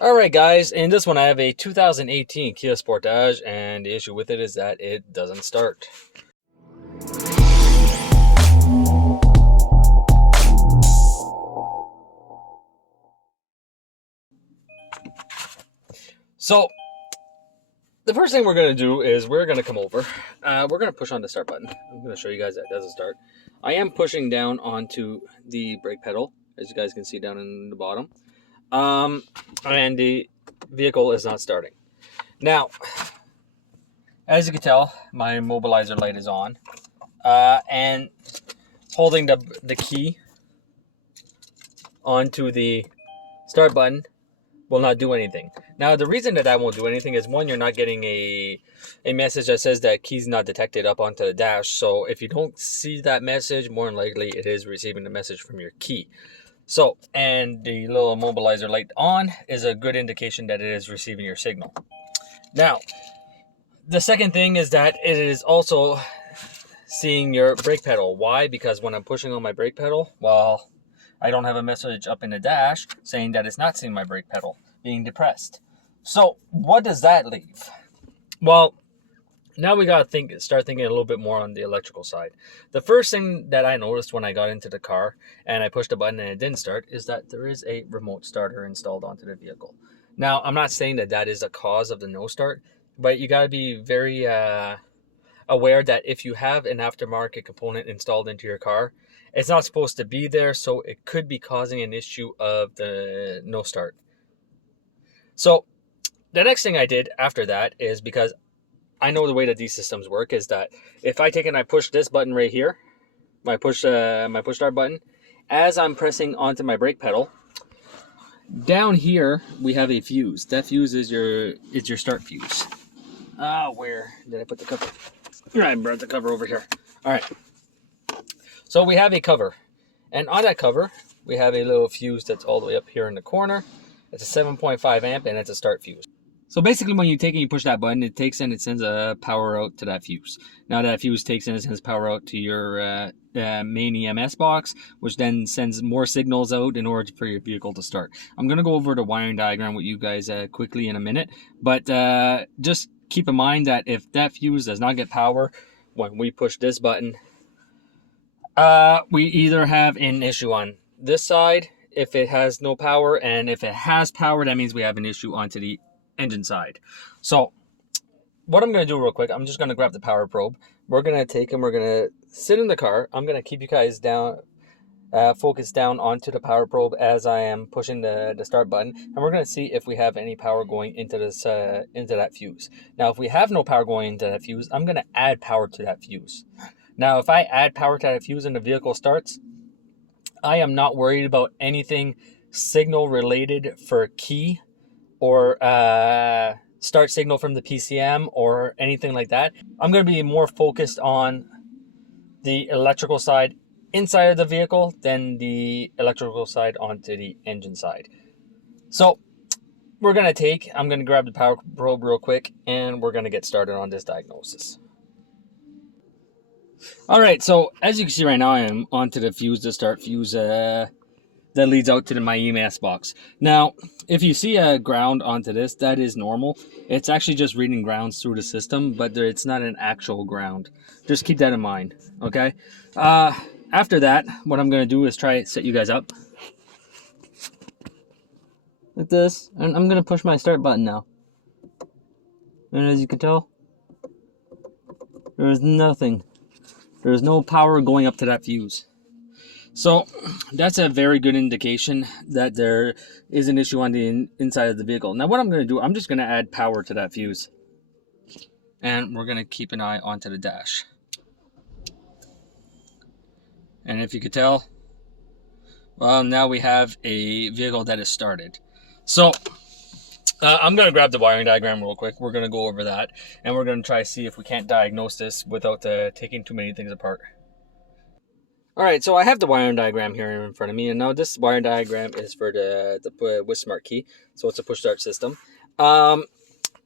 Alright guys, in this one I have a 2018 Kia Sportage, and the issue with it is that it doesn't start. So, the first thing we're going to do is we're going to come over. We're going to push on the start button. I'm going to show you guys that it doesn't start. I am pushing down onto the brake pedal, as you guys can see down in the bottom. And the vehicle is not starting. Now, as you can tell, my immobilizer light is on. And holding the key onto the start button will not do anything. Now, the reason that won't do anything is, one, you're not getting a message that says that key's not detected up onto the dash. So if you don't see that message, more than likely it is receiving the message from your key. So, and the little immobilizer light on is a good indication that it is receiving your signal. Now, the second thing is that it is also seeing your brake pedal. Why? Because when I'm pushing on my brake pedal, well, I don't have a message up in the dash saying that it's not seeing my brake pedal being depressed. So what does that leave? Well, now we got to start thinking a little bit more on the electrical side. The first thing that I noticed when I got into the car and I pushed a button and it didn't start is that there is a remote starter installed onto the vehicle. Now, I'm not saying that that is a cause of the no start, but you got to be very aware that if you have an aftermarket component installed into your car, it's not supposed to be there, so it could be causing an issue of the no start. So the next thing I did after that is, because I know the way that these systems work, is that if I take and I push this button right here, my push start button, as I'm pressing onto my brake pedal, down here we have a fuse. That fuse is your start fuse. Where did I put the cover? I brought the cover over here. All right. So we have a cover, and on that cover we have a little fuse that's all the way up here in the corner. It's a 7.5 amp and it's a start fuse. So basically, when you take and you push that button, it takes and it sends a power out to that fuse. Now that fuse takes and it sends power out to your main EMS box, which then sends more signals out in order for your vehicle to start. I'm going to go over the wiring diagram with you guys quickly in a minute, but just keep in mind that if that fuse does not get power when we push this button, we either have an issue on this side if it has no power, and if it has power, that means we have an issue onto the engine side. So what I'm going to do real quick, I'm just going to grab the power probe. We're going to take and we're going to sit in the car. I'm going to keep you guys down, focused down onto the power probe as I am pushing the start button, and we're going to see if we have any power going into this into that fuse. Now, if we have no power going into that fuse, I'm going to add power to that fuse. Now, if I add power to that fuse and the vehicle starts, I am not worried about anything signal related for key or start signal from the PCM or anything like that. I'm going to be more focused on the electrical side inside of the vehicle than the electrical side onto the engine side. So I'm going to grab the power probe real quick, and we're going to get started on this diagnosis. All right, so as you can see right now, I am onto the fuse, the start fuse that leads out to my EMS box. Now, if you see a ground onto this, that is normal. It's actually just reading grounds through the system, but it's not an actual ground. Just keep that in mind, okay? After that, what I'm going to do is try to set you guys up like this, and I'm going to push my start button now. And as you can tell, there's nothing. There's no power going up to that fuse. So that's a very good indication that there is an issue on the inside of the vehicle. Now what I'm going to do, I'm just going to add power to that fuse. And we're going to keep an eye onto the dash. And if you could tell, well, now we have a vehicle that is started. So I'm going to grab the wiring diagram real quick. We're going to go over that, and we're going to try to see if we can't diagnose this without taking too many things apart. Alright, so I have the wiring diagram here in front of me, and now this wiring diagram is for the WSmart key, so it's a push start system.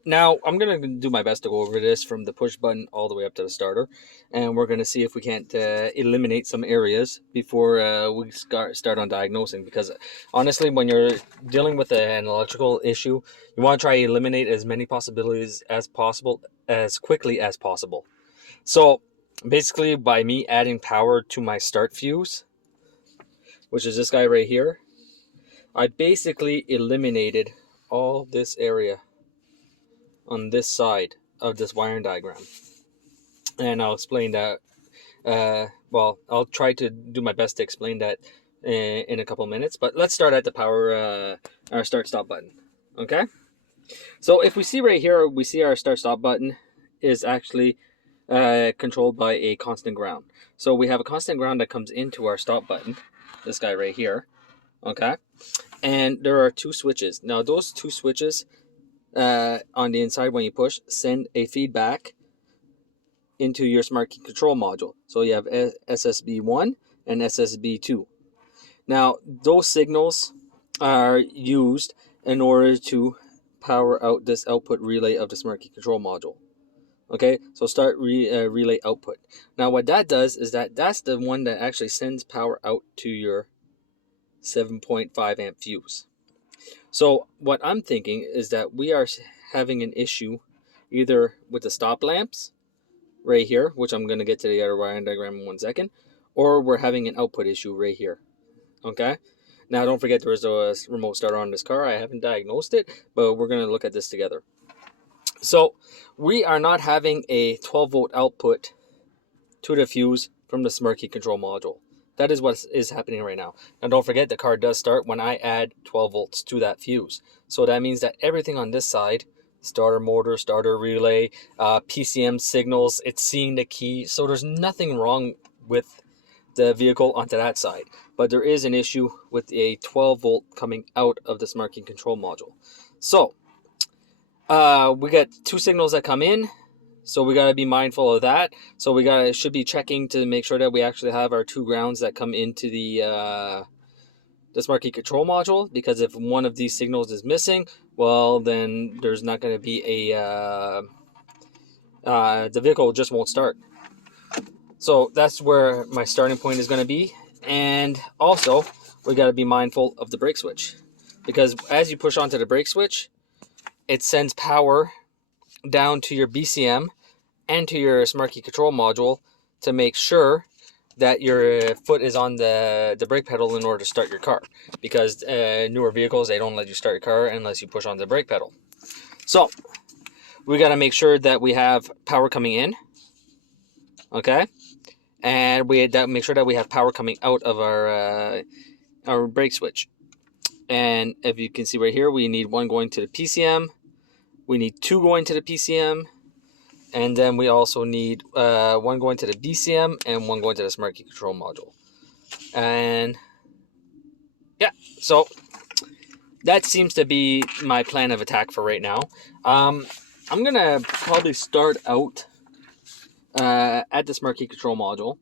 now I'm going to do my best to go over this from the push button all the way up to the starter. And we're going to see if we can't eliminate some areas before we start on diagnosing. Because honestly, when you're dealing with an electrical issue, you want to try to eliminate as many possibilities as possible, as quickly as possible. So basically, by me adding power to my start fuse, which is this guy right here, I basically eliminated all this area on this side of this wiring diagram. And I'll explain that, well, I'll try to do my best to explain that in a couple minutes. But let's start at the power, our start stop button, okay? So if we see right here, we see our start stop button is actually controlled by a constant ground. So we have a constant ground that comes into our stop button, this guy right here, okay? And there are two switches. Now those two switches on the inside, when you push, send a feedback into your smart key control module. So you have SSB1 and SSB2. Now those signals are used in order to power out this output relay of the smart key control module. Okay, so start relay output. Now what that does is that's the one that actually sends power out to your 7.5 amp fuse. So what I'm thinking is that we are having an issue either with the stop lamps right here, which I'm going to get to the other wiring diagram in 1 second, or we're having an output issue right here. Okay, now don't forget there is a remote starter on this car. I haven't diagnosed it, but we're going to look at this together. So we are not having a 12 volt output to the fuse from the smart key control module. That is what is happening right now. Now don't forget the car does start when I add 12 volts to that fuse. So that means that everything on this side, starter motor, starter relay, PCM signals, it's seeing the key. So there's nothing wrong with the vehicle onto that side. But there is an issue with a 12 volt coming out of the smart key control module. So we got two signals that come in. So we got to be mindful of that. So we should be checking to make sure that we actually have our two grounds that come into the smart key control module. Because if one of these signals is missing, well, then there's not going to be a the vehicle just won't start. So that's where my starting point is going to be. And also we got to be mindful of the brake switch, because as you push onto the brake switch, it sends power down to your BCM and to your smart key control module to make sure that your foot is on the brake pedal in order to start your car. Because newer vehicles, they don't let you start your car unless you push on the brake pedal. So we got to make sure that we have power coming in, okay, and we make sure that we have power coming out of our brake switch. And if you can see right here, we need one going to the PCM, we need two going to the PCM, and then we also need one going to the BCM and one going to the smart key control module. And yeah, so that seems to be my plan of attack for right now. I'm gonna probably start out at the smart key control module,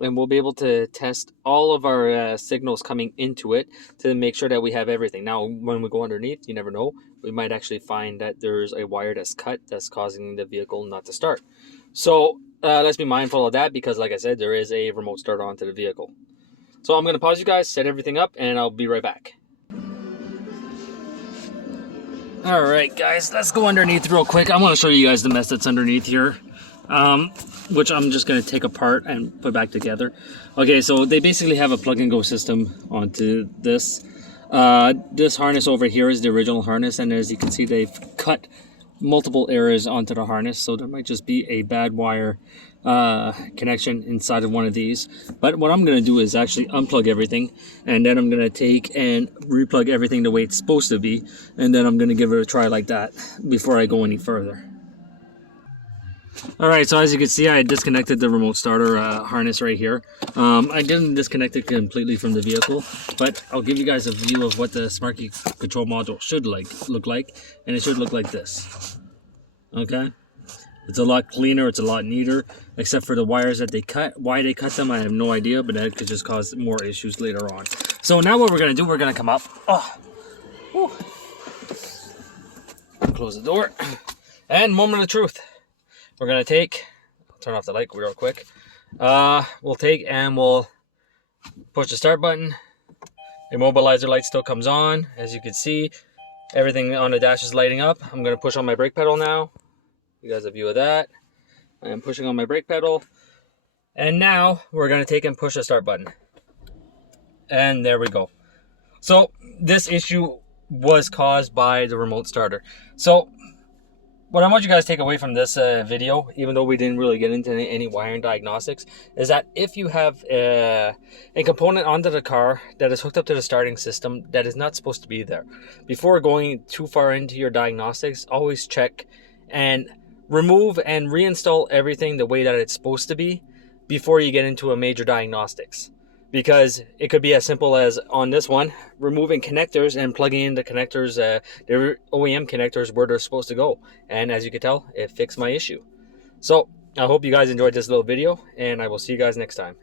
and we'll be able to test all of our signals coming into it to make sure that we have everything. Now, when we go underneath, you never know, we might actually find that there's a wire that's cut that's causing the vehicle not to start. So let's be mindful of that, because like I said, there is a remote starter onto the vehicle. So I'm going to pause you guys, set everything up, and I'll be right back. Alright guys, let's go underneath real quick. I want to show you guys the mess that's underneath here, which I'm just going to take apart and put back together. Okay, so they basically have a plug and go system onto this. This harness over here is the original harness, and as you can see, they've cut multiple areas onto the harness, so there might just be a bad wire connection inside of one of these. But what I'm going to do is actually unplug everything, and then I'm going to take and replug everything the way it's supposed to be, and then I'm going to give it a try like that before I go any further. Alright, so as you can see, I disconnected the remote starter harness right here. I didn't disconnect it completely from the vehicle, but I'll give you guys a view of what the smart key control module should look like, and it should look like this. Okay? It's a lot cleaner, it's a lot neater, except for the wires that they cut. Why they cut them, I have no idea, but that could just cause more issues later on. So now what we're going to do, we're going to come up. Oh. Close the door. And moment of truth. We're going to take, I'll turn off the light real quick. We'll take and we'll push the start button. Immobilizer light still comes on. As you can see, everything on the dash is lighting up. I'm going to push on my brake pedal now. You guys have a view of that. I am pushing on my brake pedal. And now we're going to take and push the start button. And there we go. So this issue was caused by the remote starter. So what I want you guys to take away from this video, even though we didn't really get into any wiring diagnostics, is that if you have a component onto the car that is hooked up to the starting system that is not supposed to be there, before going too far into your diagnostics, always check and remove and reinstall everything the way that it's supposed to be before you get into a major diagnostics. Because it could be as simple as on this one, removing connectors and plugging in the connectors, the OEM connectors where they're supposed to go. And as you can tell, it fixed my issue. So I hope you guys enjoyed this little video, and I will see you guys next time.